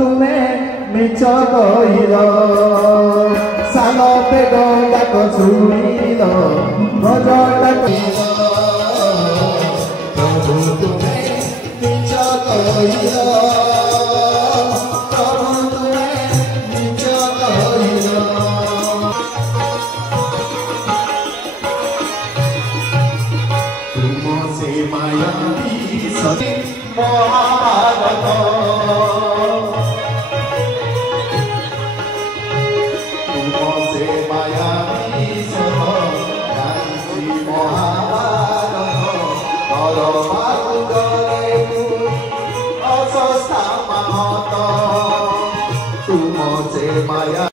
तुमे मिछ कहिल सान पेग डाक शुणिल गजटा प्रभु तुमे मिछ कहिल महाभारत तुमसे माया महाभारत अवस्था महत तुमसे माया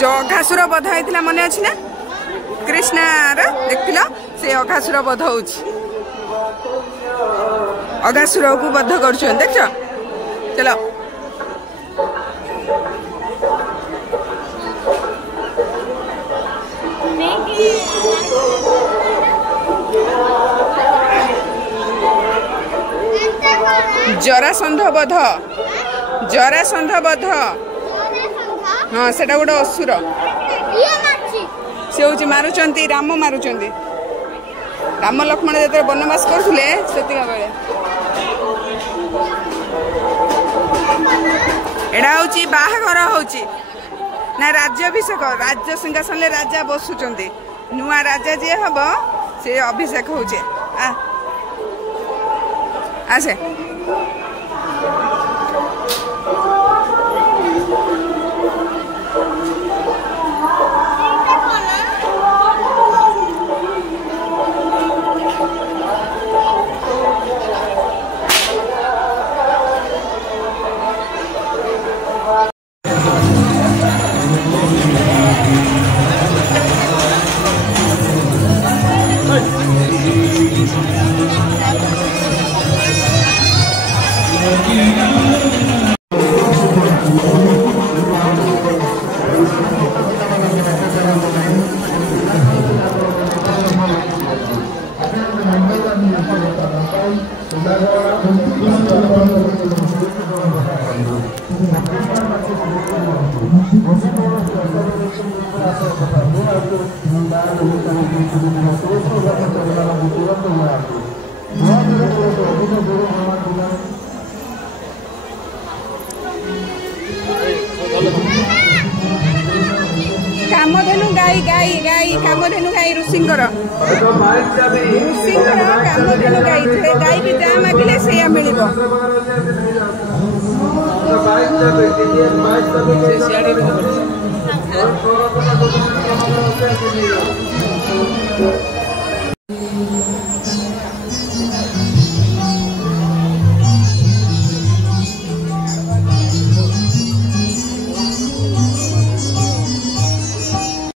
जो अघासुर बध होता मन अच्छी ना कृष्णार देख से अघासुर बध हो अघासुर को बध कर देख चलो जरासंध बध हाँ सेटा गोटे असुर से हूँ मारुंट राम मारुंट राम लक्ष्मण जो वनवास करते से एड़ा हूँ बाहागर होची ना राज्याभिषेक राज्य सिंहासन राजा बसुंच नुआ राजा जी हम से अभिषेक होचे आसे कामधेनु गाई गाई गाई कामधेनु गाई ऋषिंकर कामधेनु गाई गाई भी जहाँ मागिले से मिल